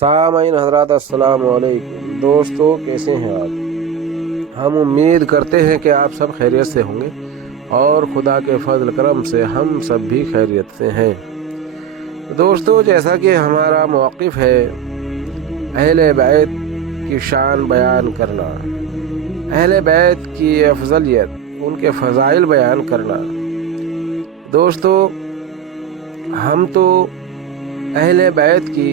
सामईन हज़रात अस्सलाम वालेकुम। दोस्तों, कैसे हैं आप? हम उम्मीद करते हैं कि आप सब खैरियत से होंगे और खुदा के फजल करम से हम सब भी खैरियत से हैं। दोस्तों, जैसा कि हमारा मौक़िफ़ है अहले बैत की शान बयान करना, अहले बैत की अफजलियत, उनके फ़ज़ाइल बयान करना। दोस्तों, हम तो अहले बैत की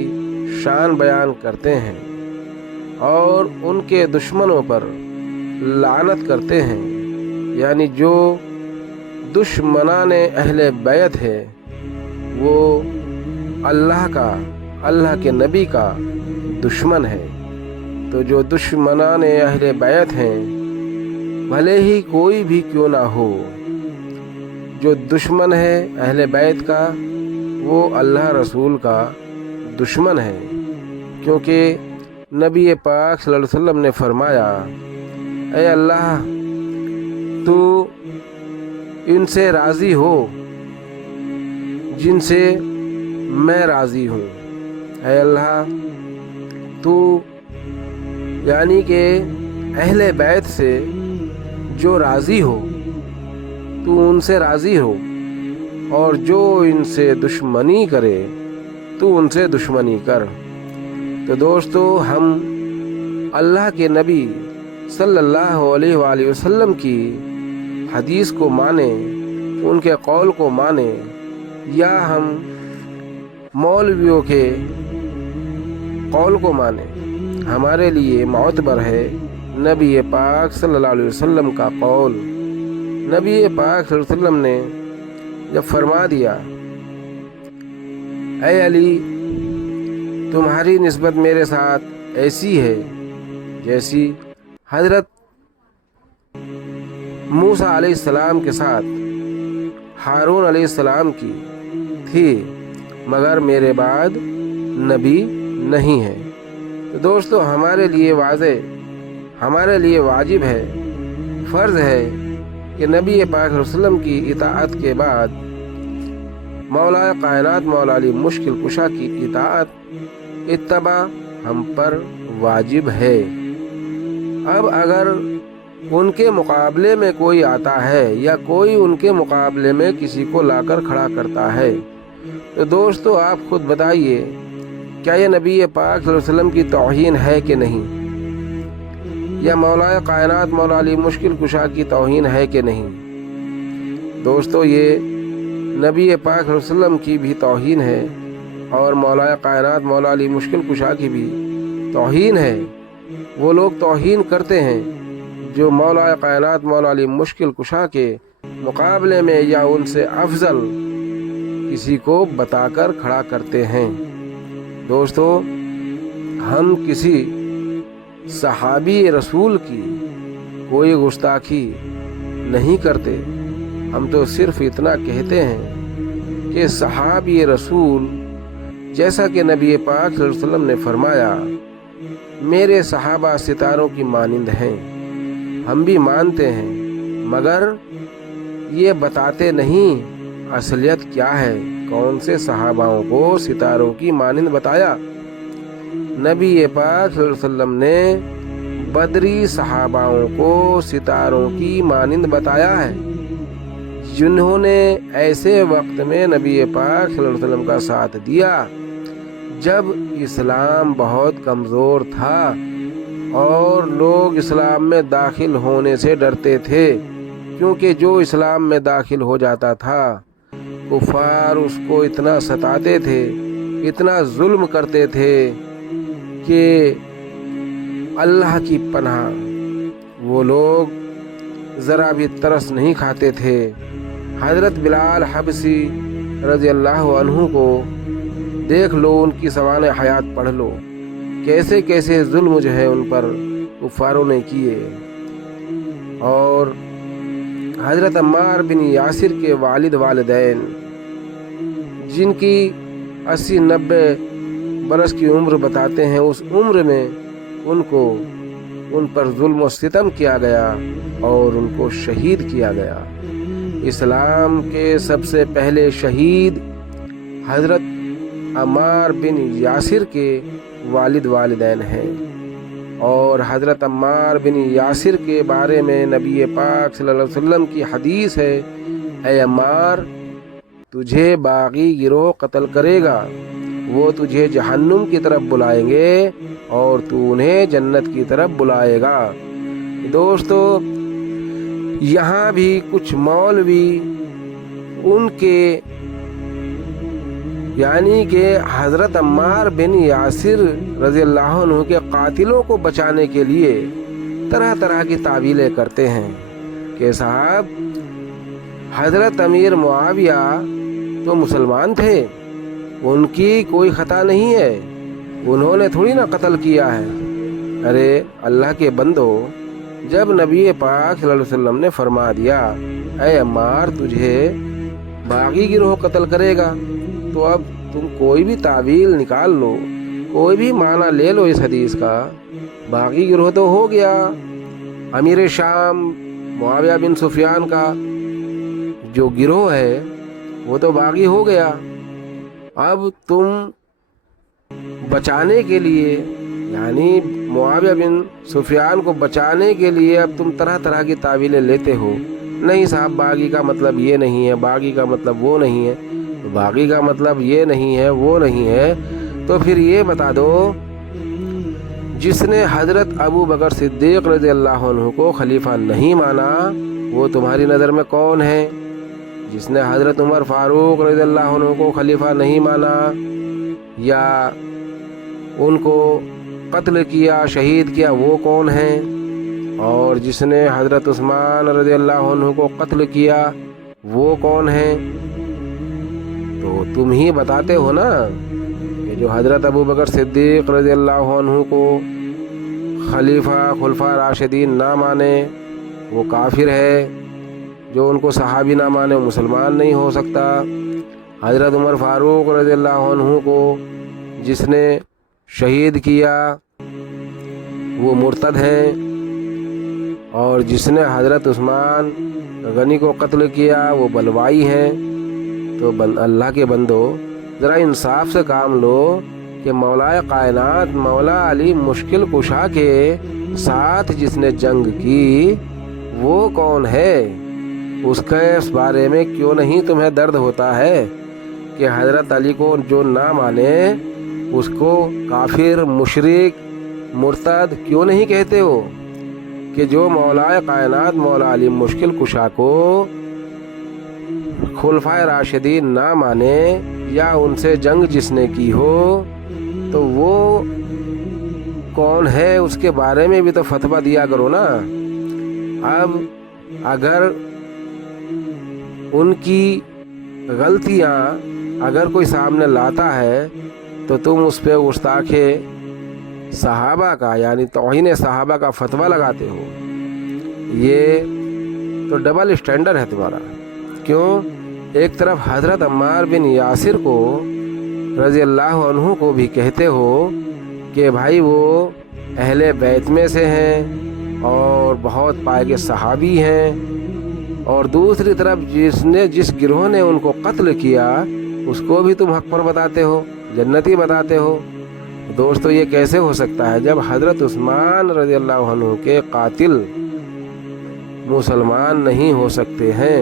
शान बयान करते हैं और उनके दुश्मनों पर लानत करते हैं, यानी जो दुश्मनाने अहले बैत है वो अल्लाह के नबी का दुश्मन है। तो जो दुश्मनाने अहले बैत हैं, भले ही कोई भी क्यों ना हो, जो दुश्मन है अहले बैत का वो अल्लाह रसूल का दुश्मन है, क्योंकि नबी पाक सल्लल्लाहु अलैहि वसल्लम ने फरमाया, ऐ अल्लाह तू इनसे राज़ी हो जिनसे मैं राज़ी हूँ। ऐ अल्लाह तू यानी कि अहले बैत से जो राज़ी हो तू उनसे राज़ी हो, और जो इनसे दुश्मनी करे तू उनसे दुश्मनी कर। तो दोस्तों, हम अल्लाह के नबी सल्लल्लाहु अलैहि वसल्लम की हदीस को माने, उनके कौल को माने, या हम मौलवियों के कौल को माने, हमारे लिए मोतबर है नबी पाक सल्लल्लाहु अलैहि वसल्लम का कौल। नबी पाक सल्लल्लाहु अलैहि वसल्लम ने जब फरमा दिया, ऐ अली तुम्हारी निस्बत मेरे साथ ऐसी है जैसी हज़रत मूसा अलैहिस्सलाम के साथ हारून अलैहिस्सलाम की थी, मगर मेरे बाद नबी नहीं है। तो दोस्तों, हमारे लिए वाजिब है, फ़र्ज़ है कि नबी पाक वसल्लम की इताअत के बाद मौला कायनात मौला अली मुश्किल कुशा की इताअत इत्तबा हम पर वाजिब है। अब अगर उनके मुकाबले में कोई आता है या कोई उनके मुकाबले में किसी को लाकर खड़ा करता है, तो दोस्तों आप खुद बताइए, क्या ये नबी पाक सल्लल्लाहु अलैहि वसल्लम की तौहीन है कि नहीं, या मौला कायनात मौला अली मुश्किल कुशा की तौहीन है कि नहीं? दोस्तों, ये नबी पाक सल्लल्लाहु अलैहि वसल्लम की भी तौहीन है और मौला कायनात मौला अली मुश्किल कुशा की भी तौहीन है। वो लोग तौहीन करते हैं जो मौला कायनात मौला अली मुश्किल कुशा के मुकाबले में या उनसे अफजल किसी को बताकर खड़ा करते हैं। दोस्तों, हम किसी सहाबी रसूल की कोई गुस्ताखी नहीं करते, हम तो सिर्फ इतना कहते हैं कि सहाबी रसूल, जैसा कि नबी पाक सल्लल्लाहु अलैहि वसल्लम ने फरमाया, मेरे सहाबा सितारों की मानिंद हैं। हम भी मानते हैं, मगर ये बताते नहीं असलियत क्या है। कौन से सहाबाओं को सितारों की मानिंद बताया? नबी पाक सल्लल्लाहु अलैहि वसल्लम ने बदरी सहाबाओं को सितारों की मानिंद बताया है, जिन्होंने ऐसे वक्त में नबी पाक सल्लल्लाहु अलैहि वसल्लम का साथ दिया जब इस्लाम बहुत कमज़ोर था और लोग इस्लाम में दाखिल होने से डरते थे, क्योंकि जो इस्लाम में दाखिल हो जाता था कुफार उसको इतना सताते थे, इतना जुल्म करते थे कि अल्लाह की पनाह वो लोग ज़रा भी तरस नहीं खाते थे। हज़रत बिलाल हबसी रज़ी अल्लाह अन्हु को देख लो, उनकी सवाने हयात पढ़ लो, कैसे कैसे जुल्म जो है उन पर कुफारों ने किए। और हज़रत अम्मार बिन यासिर के वालिदैन, जिनकी 80-90 बरस की उम्र बताते हैं, उस उम्र में उन पर जुल्म और सितम किया गया और उनको शहीद किया गया। इस्लाम के सबसे पहले शहीद हज़रत عمار بن یاسر کے والد والدین ہیں، اور حضرت عمار بن یاسر کے بارے میں نبی پاک صلی اللہ علیہ وسلم کی حدیث ہے، اے عمار، تجھے باغی گروہ قتل کرے گا، وہ تجھے جہنم کی طرف بلائیں گے اور تو انہیں جنت کی طرف بلائے گا۔ دوستو، یہاں بھی کچھ مولوی ان کے یعنی کہ حضرت عمار بن یاسر رضی اللہ عنہ کے قاتلوں کو بچانے کے لیے طرح طرح کی تعویلیں کرتے ہیں کہ صاحب حضرت امیر معاویہ تو مسلمان تھے، ان کی کوئی خطا نہیں ہے، انہوں نے تھوڑی نہ قتل کیا ہے۔ ارے اللہ کے بندو، جب نبی پاک صلی اللہ علیہ وسلم نے فرما دیا اے عمار تجھے باغی گروہ قتل کرے گا، تو اب تم کوئی بھی تعویل نکال لو، کوئی بھی معنی لے لو اس حدیث کا، باغی گروہ تو ہو گیا، امیر شام معاویہ بن سفیان کا جو گروہ ہے وہ تو باغی ہو گیا۔ اب تم بچانے کے لیے یعنی معاویہ بن سفیان کو بچانے کے لیے اب تم طرح طرح کی تعویلیں لیتے ہو، نہیں صاحب باغی کا مطلب یہ نہیں ہے، باغی کا مطلب وہ نہیں ہے، باغی کا مطلب یہ نہیں ہے وہ نہیں ہے، تو پھر یہ بتا دو جس نے حضرت ابو بکر صدیق رضی اللہ عنہ کو خلیفہ نہیں مانا وہ تمہاری نظر میں کون ہے؟ جس نے حضرت عمر فاروق رضی اللہ عنہ کو خلیفہ نہیں مانا یا ان کو قتل کیا، شہید کیا، وہ کون ہیں؟ اور جس نے حضرت عثمان رضی اللہ عنہ کو قتل کیا وہ کون ہیں؟ تو تم ہی بتاتے ہو نا کہ جو حضرت ابو بکر صدیق رضی اللہ عنہ کو خلفاء راشدین نہ مانے وہ کافر ہے، جو ان کو صحابی نہ مانے وہ مسلمان نہیں ہو سکتا، حضرت عمر فاروق رضی اللہ عنہ کو جس نے شہید کیا وہ مرتد ہیں، اور جس نے حضرت عثمان غنی کو قتل کیا وہ بلوائی ہیں۔ تو اللہ کے بندو ذرا انصاف سے کام لو کہ مولا کائنات مولا علی مشکل کشا کے ساتھ جس نے جنگ کی وہ کون ہے؟ اس کے اس بارے میں کیوں نہیں تمہیں درد ہوتا ہے کہ حضرت علی کو جو نہ مانے اس کو کافر، مشرک، مرتد کیوں نہیں کہتے ہو؟ کہ جو مولا کائنات مولا علی مشکل کشا کو خلفائے راشدین نہ مانے یا ان سے جنگ جس نے کی ہو تو وہ کون ہے؟ اس کے بارے میں بھی تو فتویٰ دیا کرو نا۔ اب اگر ان کی غلطیاں اگر کوئی سامنے لاتا ہے تو تم اس پہ گستاخ صحابہ کا یعنی توہین صحابہ کا فتویٰ لگاتے ہو، یہ تو ڈبل اسٹینڈرڈ ہے تمہارا۔ کیوں؟ ایک طرف حضرت عمار بن یاسر کو رضی اللہ عنہ کو بھی کہتے ہو کہ بھائی وہ اہل بیت میں سے ہیں اور بہت پائے صحابی ہیں، اور دوسری طرف جس گروہ نے ان کو قتل کیا اس کو بھی تم حق پر بتاتے ہو، جنتی بتاتے ہو۔ دوستو یہ کیسے ہو سکتا ہے جب حضرت عثمان رضی اللہ عنہ کے قاتل مسلمان نہیں ہو سکتے ہیں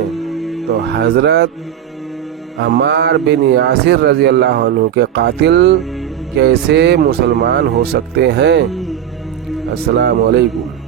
تو حضرت عمار بن یاسر رضی اللہ عنہ کے قاتل کیسے مسلمان ہو سکتے ہیں؟ السلام علیکم۔